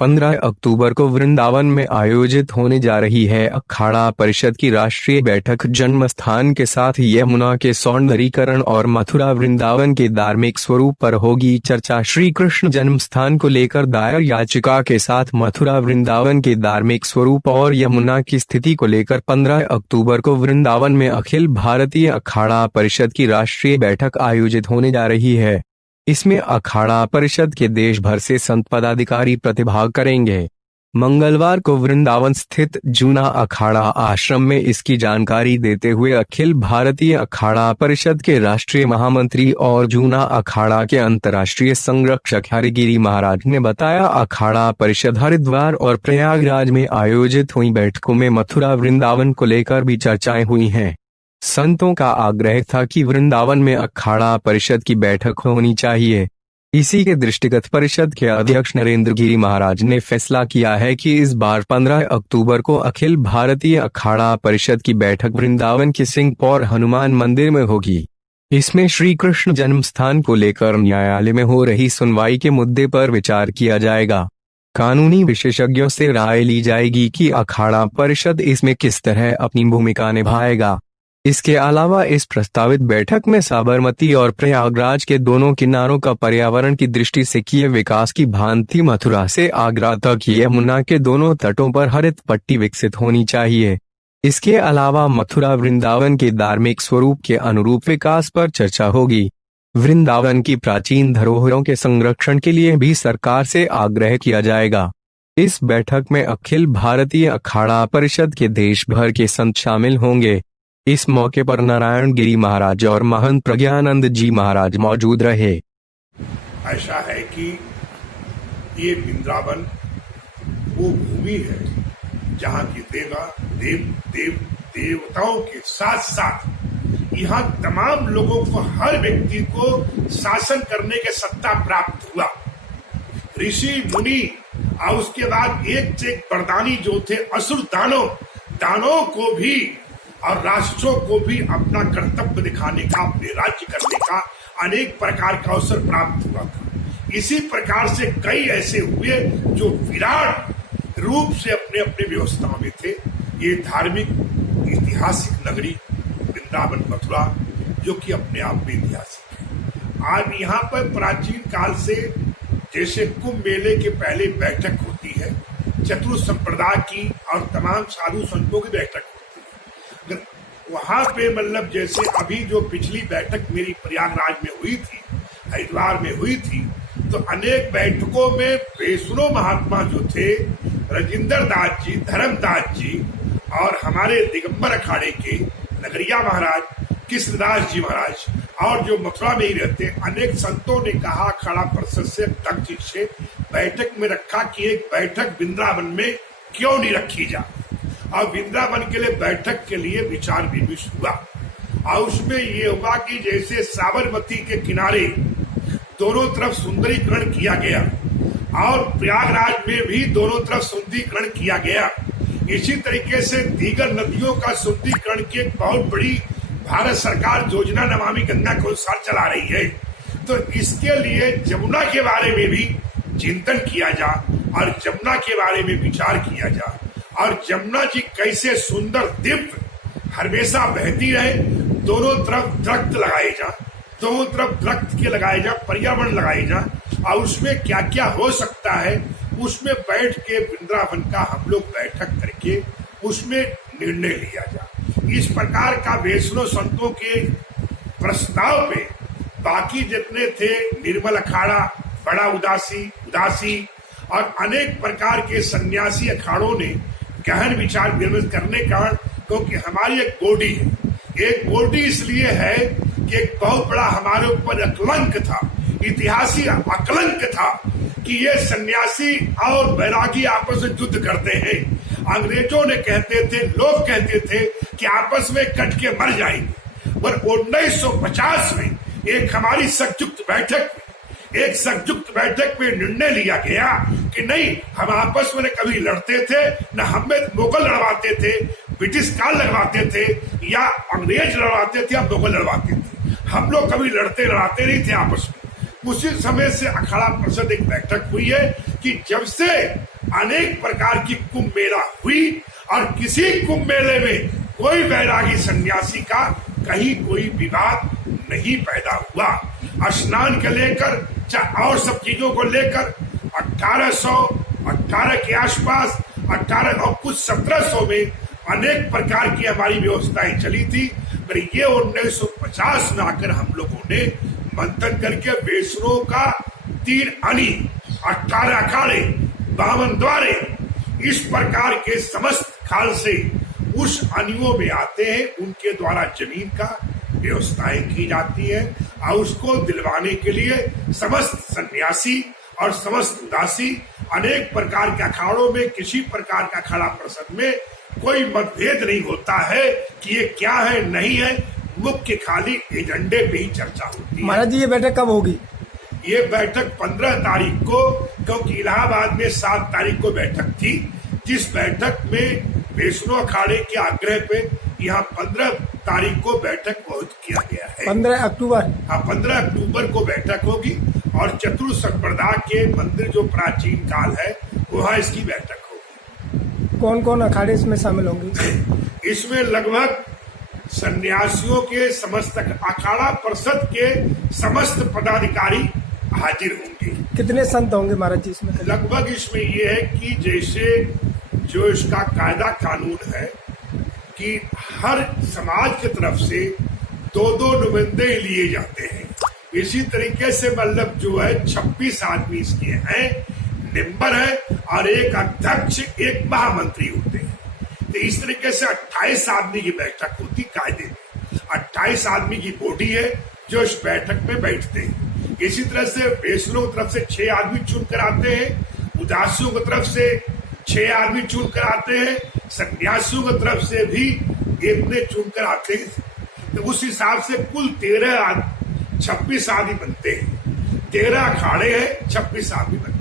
15 अक्टूबर को वृंदावन में आयोजित होने जा रही है अखाड़ा परिषद की राष्ट्रीय बैठक। जन्म स्थान के साथ यमुना के सौंदर्यीकरण और मथुरा वृंदावन के धार्मिक स्वरूप पर होगी चर्चा। श्री कृष्ण जन्म स्थान को लेकर दायर याचिका के साथ मथुरा वृंदावन के धार्मिक स्वरूप और यमुना की स्थिति को लेकर 15 अक्टूबर को वृंदावन में अखिल भारतीय अखाड़ा परिषद की राष्ट्रीय बैठक आयोजित होने जा रही है। इसमें अखाड़ा परिषद के देश भर से संत पदाधिकारी प्रतिभाग करेंगे। मंगलवार को वृंदावन स्थित जूना अखाड़ा आश्रम में इसकी जानकारी देते हुए अखिल भारतीय अखाड़ा परिषद के राष्ट्रीय महामंत्री और जूना अखाड़ा के अंतर्राष्ट्रीय संरक्षक हरिगिरी महाराज ने बताया, अखाड़ा परिषद हरिद्वार और प्रयागराज में आयोजित हुई बैठकों में मथुरा वृंदावन को लेकर भी चर्चाएं हुई हैं। संतों का आग्रह था कि वृंदावन में अखाड़ा परिषद की बैठक होनी चाहिए। इसी के दृष्टिगत परिषद के अध्यक्ष नरेंद्र गिरी महाराज ने फैसला किया है कि इस बार 15 अक्टूबर को अखिल भारतीय अखाड़ा परिषद की बैठक वृंदावन के सिंहपौर हनुमान मंदिर में होगी। इसमें श्री कृष्ण जन्म स्थान को लेकर न्यायालय में हो रही सुनवाई के मुद्दे पर विचार किया जाएगा। कानूनी विशेषज्ञों से राय ली जाएगी कि अखाड़ा परिषद इसमें किस तरह अपनी भूमिका निभाएगा। इसके अलावा इस प्रस्तावित बैठक में साबरमती और प्रयागराज के दोनों किनारों का पर्यावरण की दृष्टि से किए विकास की भांति मथुरा से आगरा तक यमुना के दोनों तटों पर हरित पट्टी विकसित होनी चाहिए। इसके अलावा मथुरा वृंदावन के धार्मिक स्वरूप के अनुरूप विकास पर चर्चा होगी। वृंदावन की प्राचीन धरोहरों के संरक्षण के लिए भी सरकार से आग्रह किया जाएगा। इस बैठक में अखिल भारतीय अखाड़ा परिषद के देश भर के संत शामिल होंगे। इस मौके पर नारायण गिरी महाराज और महंत प्रज्ञानंद जी महाराज मौजूद रहे। ऐसा है कि ये वृंदावन वो भूमि है जहाँ की देवताओं के साथ साथ यहाँ तमाम लोगों को, हर व्यक्ति को शासन करने के सत्ता प्राप्त हुआ। ऋषि मुनि और उसके बाद एक से एक वरदानी जो थे असुर दानों को भी और राष्ट्रों को भी अपना कर्तव्य दिखाने का, अपने राज्य करने का अनेक प्रकार का अवसर प्राप्त हुआ था। इसी प्रकार से कई ऐसे हुए जो विराट रूप से अपने अपने व्यवस्थाओं में थे। ये धार्मिक ऐतिहासिक नगरी वृंदावन मथुरा जो कि अपने आप में ऐतिहासिक है। आज यहाँ पर प्राचीन काल से जैसे कुंभ मेले के पहले बैठक होती है, चतुर संप्रदाय की और तमाम साधु संतों की बैठक होती है, वहां पे मतलब जैसे अभी जो पिछली बैठक मेरी प्रयागराज में हुई थी, हरिद्वार में हुई थी, तो अनेक बैठकों में वैष्णव महात्मा जो थे, राजेंद्र दास जी, धर्मदास जी और हमारे दिगंबर अखाड़े के नगरिया महाराज, कृष्णदास जी महाराज और जो मथुरा में ही रहते अनेक संतों ने कहा, अखाड़ा परिषद से तक से बैठक में रखा कि एक बैठक वृंदावन में क्यों नहीं रखी जाए। और वृंदावन के लिए बैठक के लिए विचार विमर्श हुआ और उसमें ये हुआ कि जैसे साबरमती के किनारे दोनों तरफ सुंदरीकरण किया गया और प्रयागराज में भी दोनों तरफ सुंदरीकरण किया गया, इसी तरीके से दीगर नदियों का सुंदरीकरण की एक बहुत बड़ी भारत सरकार योजना नमामि गंगा को साथ चला रही है। तो इसके लिए जमुना के बारे में भी चिंतन किया जा और जमुना के बारे में विचार किया जा और जमुना जी कैसे सुंदर दिव्य हमेशा बहती रहे, दोनों तरफ दरख्त लगाए जा, दोनों तरफ दरख्त के लगाए जा, पर्यावरण लगाए जा और उसमें क्या क्या हो सकता है, उसमें बैठ के वृंदावन का हम लोग बैठक करके उसमें निर्णय लिया जा। इस प्रकार का वैष्णव संतों के प्रस्ताव पे बाकी जितने थे, निर्मल अखाड़ा, बड़ा उदासी और अनेक प्रकार के सन्यासी अखाड़ों ने गहन विचार विमर्श करने का, क्योंकि हमारी एक बॉडी है। एक बॉडी इसलिए है कि एक बहुत बड़ा हमारे ऊपर अकलंक था, इतिहासी अकलंक था कि ये सन्यासी और बैरागी आपस में युद्ध करते हैं। अंग्रेजों ने कहते थे, लोग कहते थे कि आपस में कट के मर जाएंगे, पर 1950 में एक हमारी संयुक्त बैठक में निर्णय लिया गया कि नहीं, हम आपस में कभी लड़ते थे न, हमें मुगल लड़वाते थे, ब्रिटिश काल लड़वाते थे या अंग्रेज लड़वाते थे या मुगल लड़वाते थे, हम लोग कभी लड़ते नहीं थे आपस में। उसी समय से अखाड़ा परिषद एक बैठक हुई है कि जब से अनेक प्रकार की कुंभ मेला हुई और किसी कुंभ मेले में कोई वैरागी सन्यासी का कहीं कोई विवाद नहीं पैदा हुआ। स्नान के लेकर चाहे और सब चीजों को लेकर 1818 के आसपास 18 और कुछ 1700 में अनेक प्रकार की हमारी व्यवस्थाएं चली थी। पर ये 1950 में आकर हम लोगों ने मंथन करके वैष्णव का 3 अनी 18 अखाड़े 52 द्वारे इस प्रकार के समस्त काल से उस अनियों में आते हैं, उनके द्वारा जमीन का व्यवस्थाएं की जाती है और उसको दिलवाने के लिए समस्त सन्यासी और समस्त उदासी अनेक प्रकार के अखाड़ों में किसी प्रकार का अखाड़ा प्रसंग में कोई मतभेद नहीं होता है कि ये क्या है नहीं है, मुख्य खाली एजेंडे पे ही चर्चा होती है। महाराज जी ये बैठक कब होगी? ये बैठक 15 तारीख को, क्योंकि इलाहाबाद में 7 तारीख को बैठक थी, जिस बैठक में वैष्णव अखाड़े के आग्रह पे यहाँ 15 तारीख को बैठक बहुत किया गया है। 15 अक्टूबर? हाँ, 15 अक्टूबर को बैठक होगी और चतुर संप्रदा के मंदिर जो प्राचीन काल है वहाँ इसकी बैठक होगी। कौन कौन अखाड़े इसमें शामिल होंगे? इसमें लगभग सन्यासियों के समस्त अखाड़ा परिषद के समस्त पदाधिकारी हाजिर होंगे। कितने संत होंगे महाराज जी इसमें? लगभग इसमें ये है कि जैसे जो इसका कायदा कानून है कि हर समाज की तरफ से 2-2 नुमाइंदे लिए जाते हैं, इसी तरीके से मतलब जो है 26 आदमी इसके हैं, मेंबर है और एक अध्यक्ष एक महामंत्री होते हैं। तो इस तरीके से 28 आदमी की बैठक होती कायदे में। 28 आदमी की बॉडी है जो इस बैठक में बैठते हैं। इसी तरह से वैष्णव तरफ से 6 आदमी चुन कर आते हैं, उदासियों की तरफ से 6 आदमी चुन कर आते हैं, सन्यासियों की तरफ से भी इतने चुन कर आते हैं। तो उस हिसाब से कुल 26 आदमी बनते हैं। 13 अखाड़े हैं, 26 आदमी बनते हैं।